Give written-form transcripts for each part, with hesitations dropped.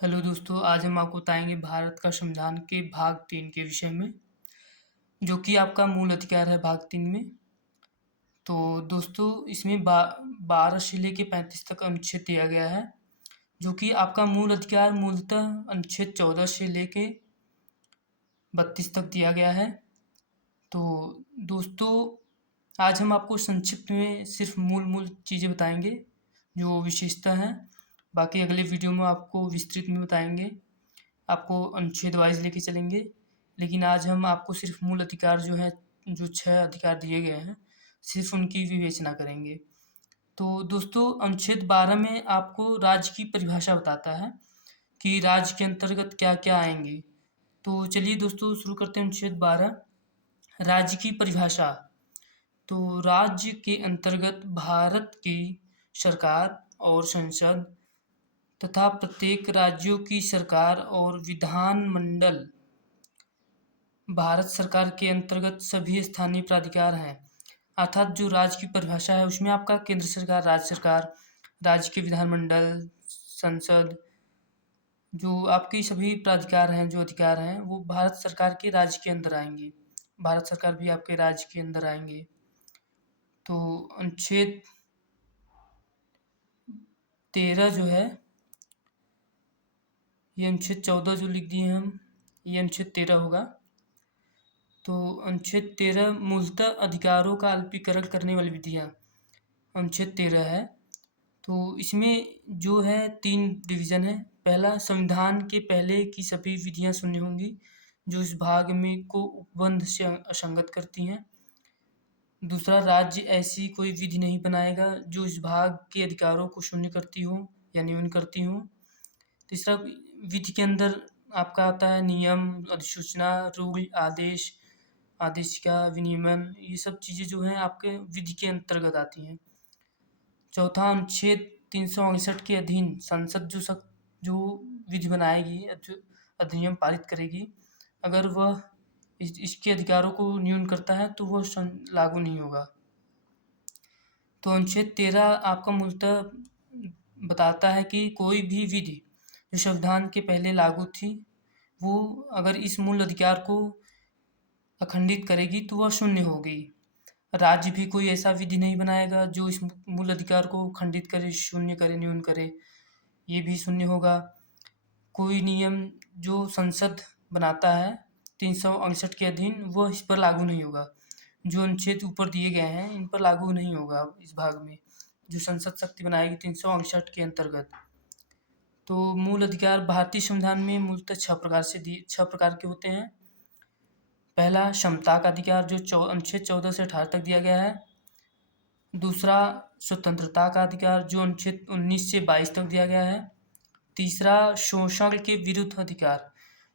Hello दोस्तों, आज हम आपको बताएंगे भारत का संविधान के भाग 3 के विषय में, जो कि आपका मूल अधिकार है भाग 3 में। तो दोस्तों इसमें 12 से लेके 35 तक अनुच्छेद दिया गया है, जो कि आपका मूल अधिकार मूलतः अनुच्छेद 14 से लेके 32 तक दिया गया है। तो दोस्तों आज हम आपको संक्षिप्त में सिर्फ मूल चीज़ें बताएंगे जो विशेषता हैं। बाकी अगले वीडियो में आपको विस्तृत में बताएंगे, आपको अनुच्छेद वाइज लेके चलेंगे। लेकिन आज हम आपको सिर्फ मूल अधिकार जो है, जो 6 अधिकार दिए गए हैं, सिर्फ उनकी विवेचना करेंगे। तो दोस्तों अनुच्छेद 12 में आपको राज्य की परिभाषा बताता है कि राज्य के अंतर्गत क्या क्या आएंगे। तो चलिए दोस्तों शुरू करते हैं। अनुच्छेद 12 राज्य की परिभाषा। तो राज्य के अंतर्गत भारत की सरकार और संसद तथा प्रत्येक राज्यों की सरकार और विधानमंडल भारत सरकार के अंतर्गत सभी स्थानीय प्राधिकार हैं। अर्थात जो राज्य की परिभाषा है उसमें आपका केंद्र सरकार, राज्य सरकार, राज्य के विधानमंडल, संसद, जो आपके सभी प्राधिकार हैं, जो अधिकार हैं, वो भारत सरकार के राज्य के अंदर आएंगे। भारत सरकार भी आपके राज्य के अंदर आएंगे। तो अनुच्छेद 13 जो है, ये अनुच्छेद 14 जो लिख दिए हम, ये अनुच्छेद 13 होगा। तो अनुच्छेद 13 मूलतः अधिकारों का अल्पीकरण करने वाली विधियाँ अनुच्छेद 13 है। तो इसमें जो है 3 डिवीज़न है। पहला, संविधान के पहले की सभी विधियाँ शून्य होंगी जो इस भाग में को उपबंध से असंगत करती हैं। दूसरा, राज्य ऐसी कोई विधि नहीं बनाएगा जो इस भाग के अधिकारों को शून्य करती हो या न्यून करती हो। तीसरा, विधि के अंदर आपका आता है नियम, अधिसूचना, रूल, आदेश, आदेशिका, विनियमन, ये सब चीज़ें जो हैं आपके विधि के अंतर्गत आती हैं। चौथा, अनुच्छेद 368 के अधीन संसद जो विधि बनाएगी, जो अधिनियम पारित करेगी, अगर वह इसके अधिकारों को न्यून करता है तो वह लागू नहीं होगा। तो अनुच्छेद 13 आपका मूलतः बताता है कि कोई भी विधि जो संविधान के पहले लागू थी, वो अगर इस मूल अधिकार को अखंडित करेगी तो वह शून्य होगी। राज्य भी कोई ऐसा विधि नहीं बनाएगा जो इस मूल अधिकार को खंडित करे, शून्य करे, न्यून करे, ये भी शून्य होगा। कोई नियम जो संसद बनाता है 368 के अधीन, वह इस पर लागू नहीं होगा। जो अनुच्छेद ऊपर दिए गए हैं इन पर लागू नहीं होगा इस भाग में, जो संसद शक्ति बनाएगी 368 के अंतर्गत। तो मूल अधिकार भारतीय संविधान में मूलतः 6 प्रकार के होते हैं। पहला, समता का अधिकार जो अनुच्छेद 14 से 18 तक दिया गया है। दूसरा, स्वतंत्रता का अधिकार जो अनुच्छेद 19 से 22 तक दिया गया है। तीसरा, शोषण के विरुद्ध अधिकार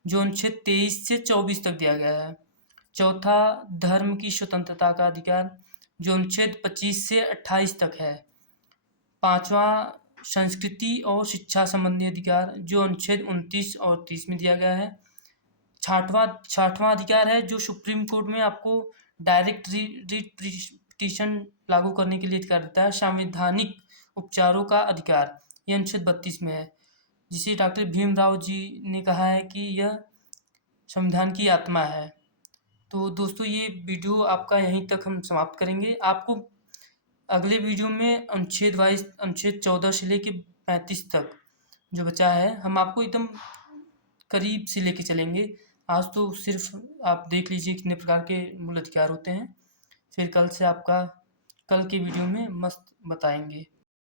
जो अनुच्छेद 23 से 24 तक दिया गया है। चौथा, धर्म की स्वतंत्रता का अधिकार जो अनुच्छेद 25 से 28 तक है। पांचवा, संस्कृति और शिक्षा संबंधी अधिकार जो अनुच्छेद 29 और 30 में दिया गया है। छठवां अधिकार है जो सुप्रीम कोर्ट में आपको डायरेक्ट पिटीशन लागू करने के लिए अधिकार देता है, संवैधानिक उपचारों का अधिकार, यह अनुच्छेद 32 में है, जिसे डॉक्टर भीमराव जी ने कहा है कि यह संविधान की आत्मा है। तो दोस्तों ये वीडियो आपका यहीं तक हम समाप्त करेंगे। आपको अगले वीडियो में अनुच्छेद वाइज अनुच्छेद 14 से लेके 35 तक जो बचा है, हम आपको एकदम करीब से लेके चलेंगे। आज तो सिर्फ आप देख लीजिए कितने प्रकार के मूल अधिकार होते हैं, फिर कल के वीडियो में मस्त बताएंगे।